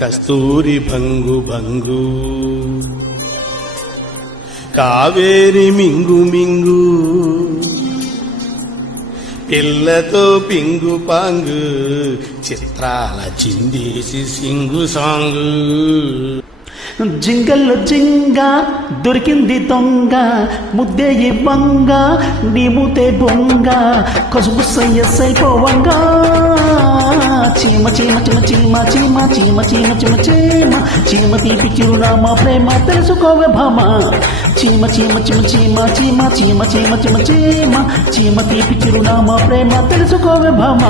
కస్తూరి భంగు భంగు కావేరి మింగు మింగు పిల్లతో పింగు పాంగు చిత్రాల చిందేసి సింగు సాంగు జింగల్లో జింగ దొరికింది దొంగ ముద్దే ఇవ్వంగ నీ మూతే బొంగ కసుబు సైపోవంగా చీమ చీమ చిమ చీమ చీమ చీమ చీమ చిమ చీమ చీమ తీపి చిరునామా ప్రేమ తెలుసుకోవే భామ చీమ చీమ చిమ చీమ చీమ చీమ చీమ చిమ చీమ చీమ తీపి చిరునామా ప్రేమ తెలుసుకోవే భామ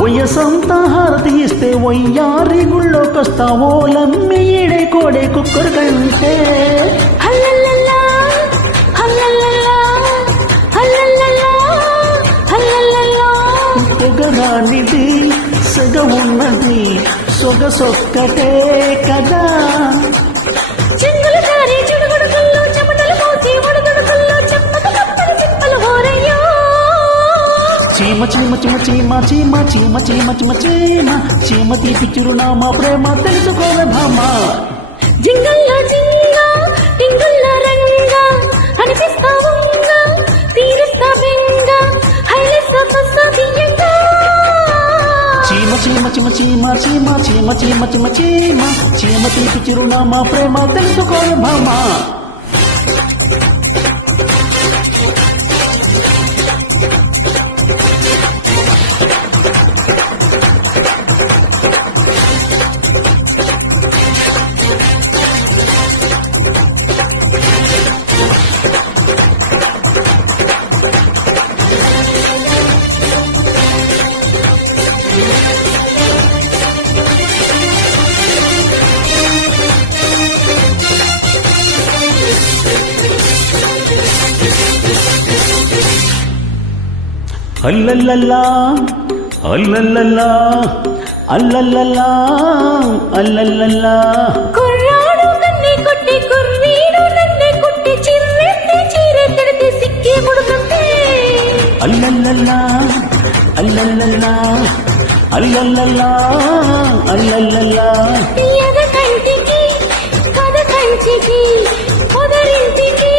వయసంతా హారతి ఇస్తే వయ్యారి గుళ్ళోకొస్తావో లమ్మి ఈడే కోడే కుక్కరు కంటే పొగరానిది సగ ఉన్నది సొగసొక్కటే కదా చీమ చీమ చిమ చీమ చీమ చీమ చీమ చిమ చీమ చీమ తీపి చిరునామా ప్రేమ తెలుసుకోవే భామ జింగల్లా జింగా టింగుల్లా రంగా అనిపిస్తావుంగా తీరుస్తా బెంగా హైలెస్తా ససాదియంగా చీమ చీమ చిమ చీమ చీమ చీమ చీమ చిమ చీమ చీమ తీపి చిరునామా ప్రేమ తెలుసుకోవే భామ అల్లల్లల్లా అల్లల్లల్లా అల్లల్లల్లా అల్లల్లల్లా కుర్రాడు నన్నే కొట్టి కుర్రీడు నన్నే కొట్టి చిర్రెత్తే చీరెత్తెడితే సిక్కే ముడుకుంటే అల్లల్లల్లా అల్లల్లల్లా అల్లల్లల్లా అల్లల్లల్లా ఎద కంటికి కథ కంచికి పొదరింటికి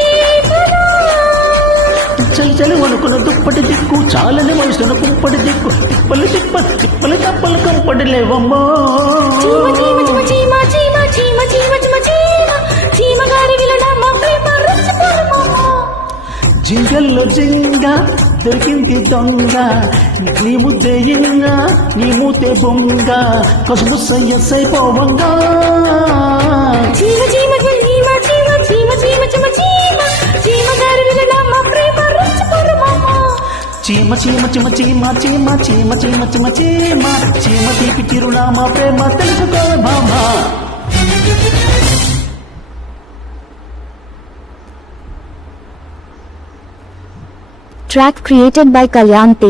చలి వణుకున్న దుప్పటి దిక్కు చాలని వయసున కుంపటి దిక్కు తిప్పలు తిప్పలు తప్పలు కంపడి లేవమ్మో జింగల్లో జింగ దొరికింది దొంగ నీ ముద్దే ఇంగ నీ మూతే బొంగ కసుబు సైపోవంగా చీమ చీమ చిమ చీమ చీమ చీమ చీమ చిమ చీమ చీమ తీపి చిరునామా ప్రేమ తెలుసుకోవే భామ Track created by Kalyan Teja.